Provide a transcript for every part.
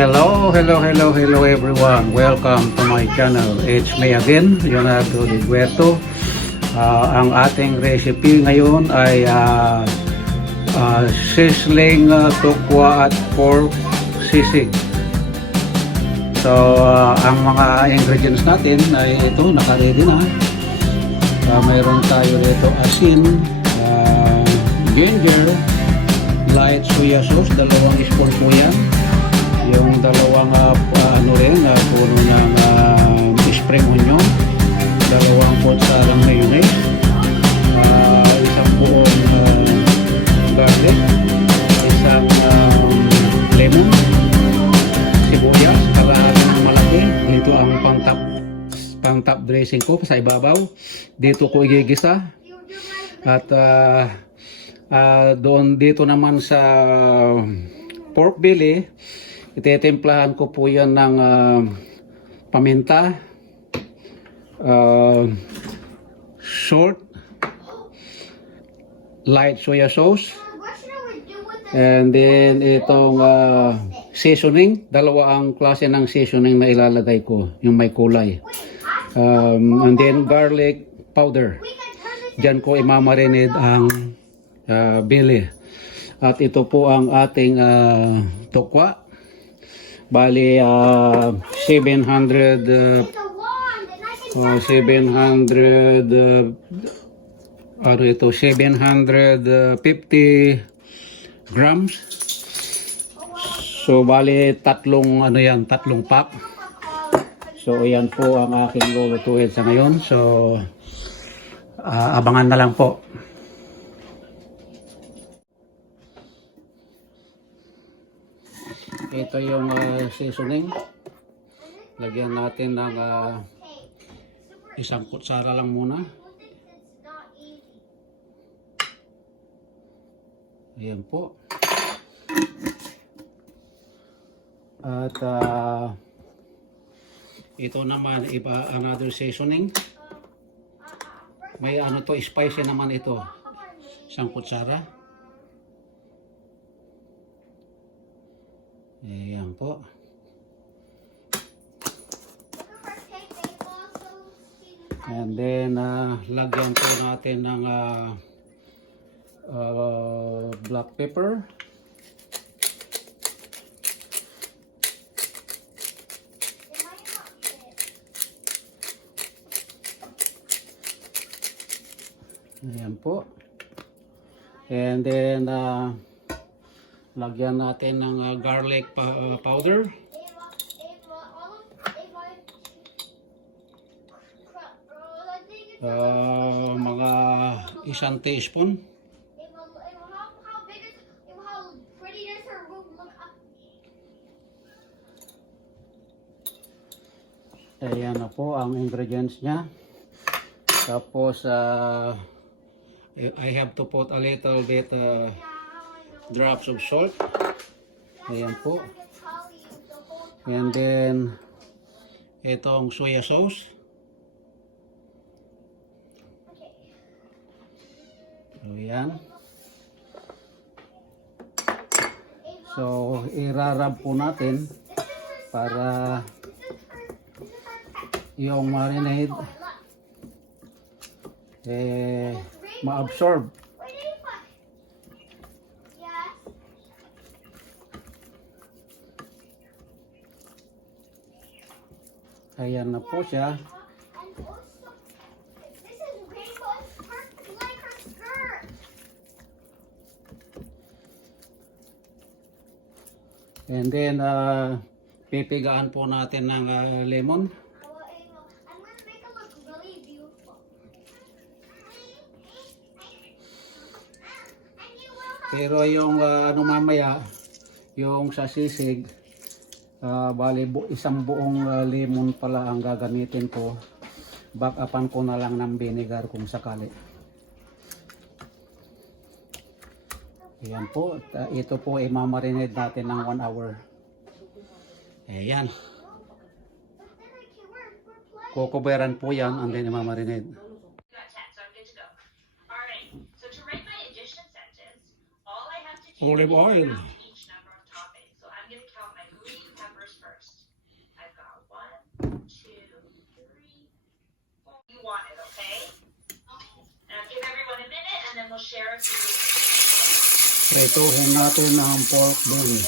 Hello everyone. Welcome to my channel. It's me again, Leonardo de Gueto. Ang ating recipe ngayon ay sizzling tokwa at pork sisig. So, ang mga ingredients natin ay ito, naka-ready na. Mayroon tayo dito asin, ginger, light soya sauce, 2 spoon po yan. Yung dalawang puno ng spring onion, 2 kutsarang mayonnaise, isang buong garlic, isang lemon, sibuyas, kalahating malaki. Ito ang pang-top dressing ko sa ibabaw. Dito ko igigisa. At dito naman sa pork belly, itetemplahan ko po yan ng paminta, salt, light soya sauce, and then itong seasoning. 2 ang klase ng seasoning na ilalagay ko, yung may kulay, and then garlic powder. Diyan ko imamarinate ang belly. At ito po ang ating tokwa. Bali 750 grams. So bali tatlong pack. So ayan po ang aking lulutuin sa ngayon. So abangan na lang po. Ito yung seasoning. Lagyan natin ng 1 kutsara lang muna. Ayan po. At ito naman another seasoning. May spicy naman ito. 1 kutsara. Ayan po. And then lagyan po natin ng black pepper. Ayan po. And then lagyan natin ng garlic powder. Mga 1 teaspoon. Ayan na po ang ingredients niya. Tapos I have to put a little bit drops of salt. Ayan po. And then itong soya sauce. So yan. So irarab po natin para yung marinade ma-absorb. Ayan na po siya. And then pipigaan po natin ng lemon. Pero yung mamaya, yung sa sisig, bali 1 buong lemon pala ang gagamitin ko. Back-upan ko na lang ng vinegar kung sakali. Ayan po. Ito po i-marinate natin ng 1 hour. Ayan. Kukuberan po yan and then i-marinate. Olive oil. Prituhin natin ang pork belly.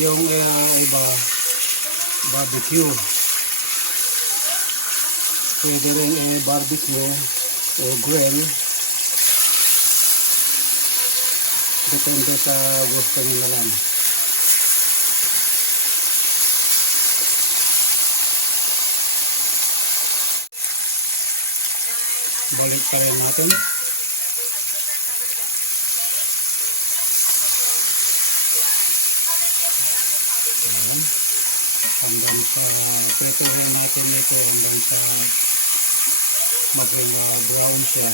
Yung iba, barbecue. Pwede rin barbecue o grill. Depende sa gusto nila lang. Balik pa rin natin. Ayan. Hanggang sa prituhin natin ito hanggang sa maging brown siya.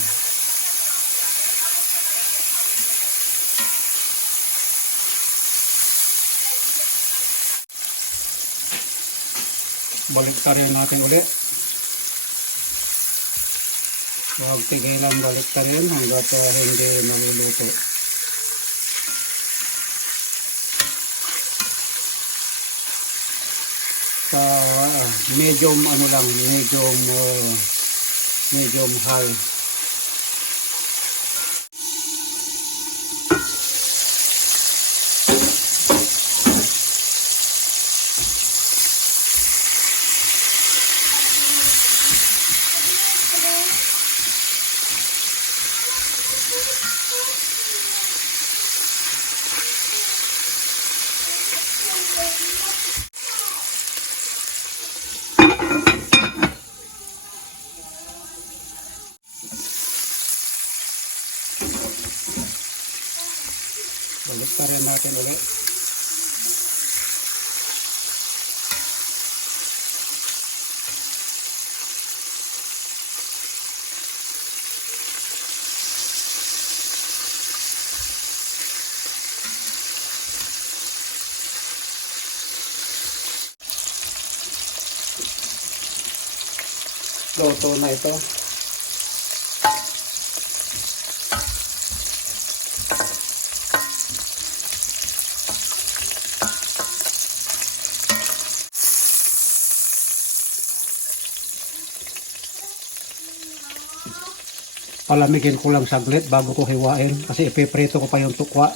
Balik pa rin natin ulit. Huwag tigilan, balik pa rin hanggat hindi naluluto. Sa medium ano lang, medium high. Balik pa rin natin ulit. Luto na ito. Palamigin ko lang saglit bago ko hiwain kasi ipiprito ko pa yung tukwa.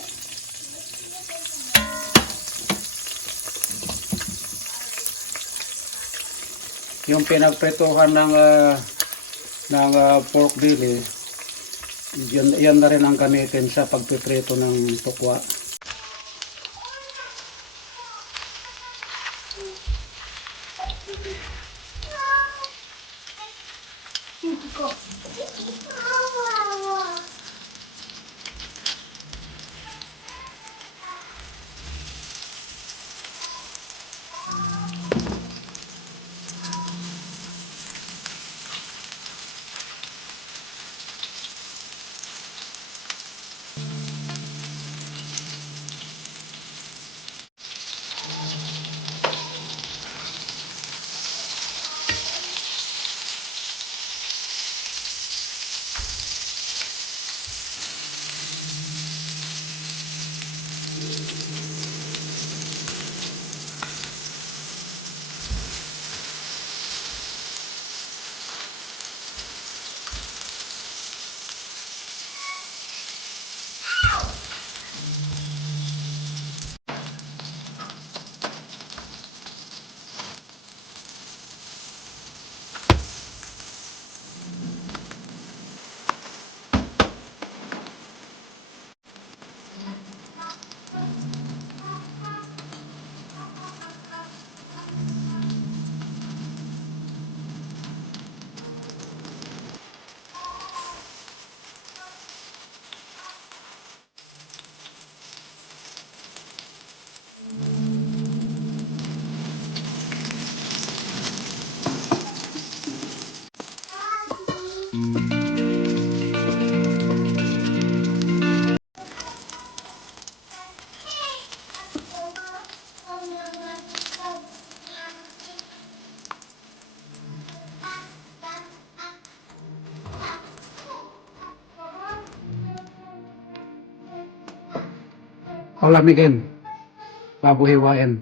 Yung pinagprituhan ng pork belly, yan na rin ang gamitin sa pagpiprito ng tukwa. Palamigin bago hiwain.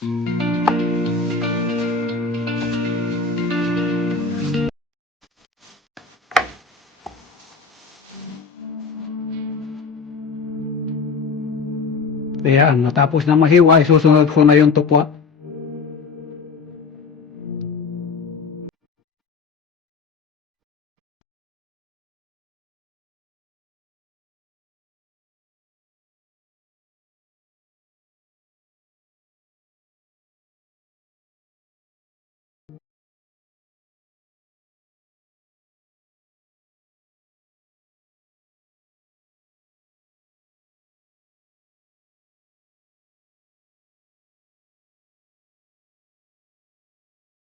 Ayan, matapos na mahiwa, susunod ko na yung tupwa.